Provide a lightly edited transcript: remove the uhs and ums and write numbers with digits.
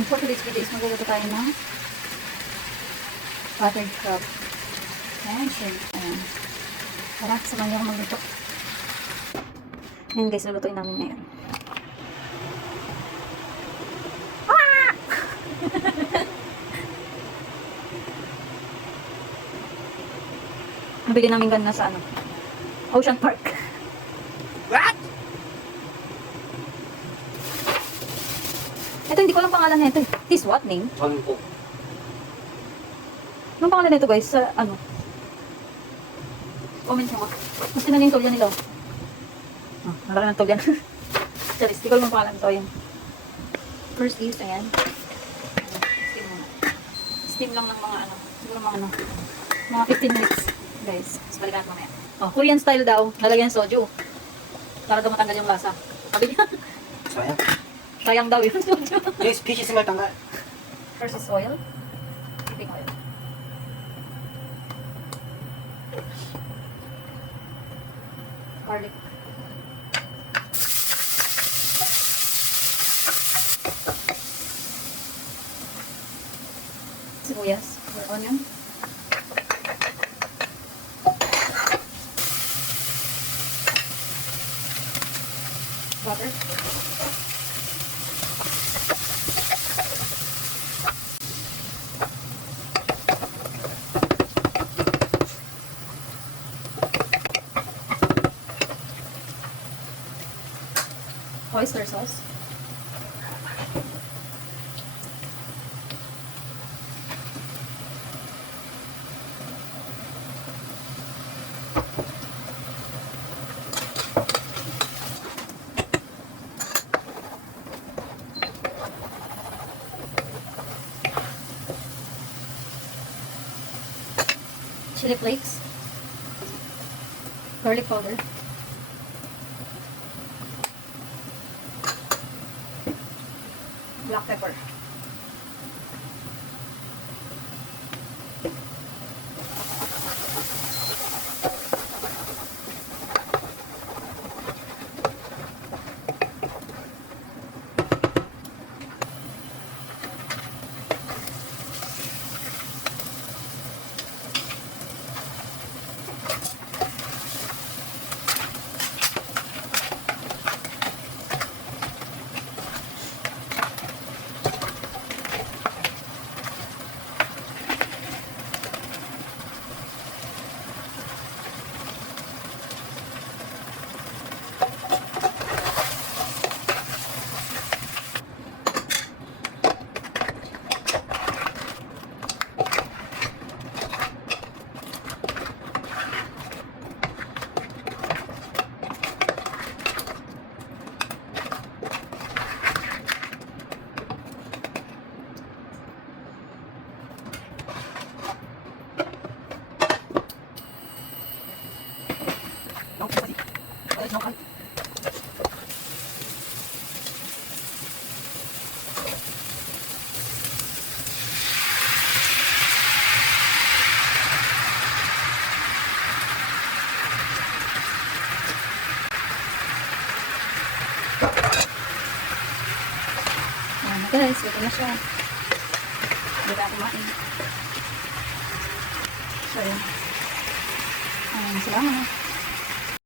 And for today's video is magluluto tayo ng buttered crab and shrimp. Ayan. Tara, samahan niyo ako magluto. Ayan guys, lulutuin namin ngayon. Nabili namin ganun sa Ocean Park. What? Ito, hindi ko lang pangalan nito. This what name? Chanpo. Anong pangalan nito guys? Sa comment nyo nga. Mas tinan yung tulyan nila. Malaki ng tulyan. Charis, hindi ko lang pangalan ito. Ayan. First is, ayan. Steam muna. Steam lang ng mga siguro mga 15 minutes. Guys, mas balikan natin mamaya. Korean style daw. Nalagyan soju. Para daw matanggal yung lasa. Sabi niya. Sayang. Sayang daw yun soju. Yes, peaches yung matanggal. First is oil. Keeping oil. Garlic. Sibuyas. Or onion. Butter. Oyster sauce. Chili flakes, garlic powder, black pepper, guys, ito na siya. Hindi ka kumain. So, yun. Salamat.